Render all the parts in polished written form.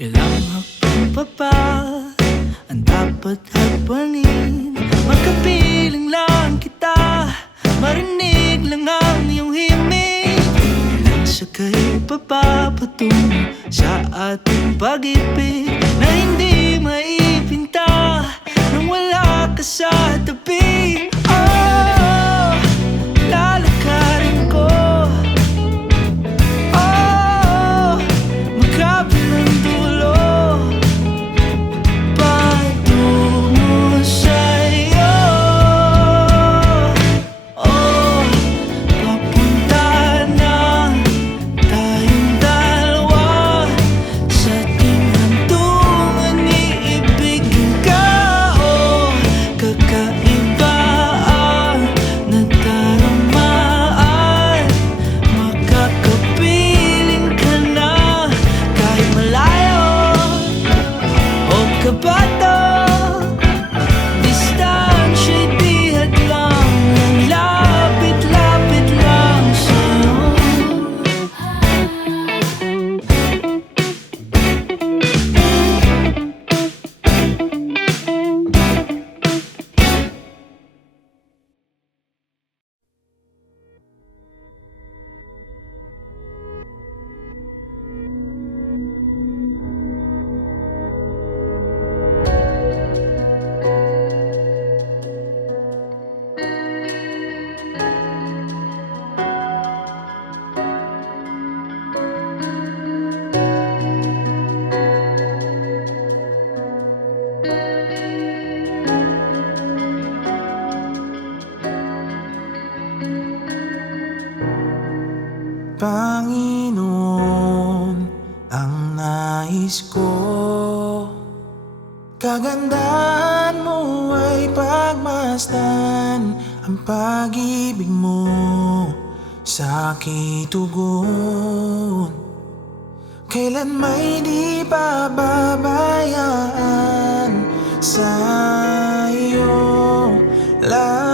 Ilang hakbang pa ba ang dapat hakbangin? Magkapiling lang kita, marinig lang ang iyong himig. Ilang sakay pa ba patungo sa ating pag-ibig na hindi maipinta nang wala ka sa tabi? Oh, lalakarin ko, oh, magkabilang dulo, patungo sa'yo. Oh, papunta na tayong dalawa sa ating hantungan, iibigin ka. Oh, kakaiba ang nataramaan, makakapiling ka na kahit malayo o kabato. Distansya'y di hadlang, ang lapit-lapit lang sa'yo. Panginoon, ang nais ko, kagandahan mo ay pagmasdan ang pag-ibig mo sa aking tugon. Kailan may di pababayaan sa iyo lamang.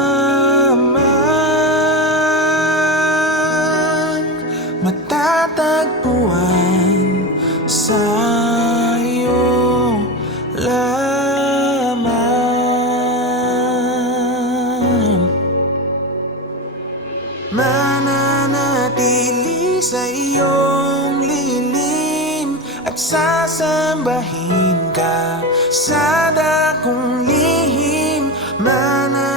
Matatagpuan sa iyo lamang. Mananatili sa iyong lilim at sasambahin ka sa dakong lihim. Mananatili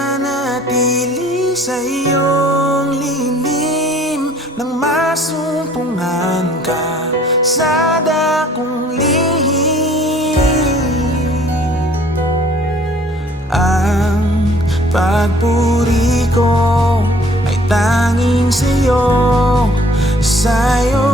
sa iyong lilim nang masumpungan ka sa dakong lihim. Ang pagpuri ko ay tanging sa'yo, sa'yo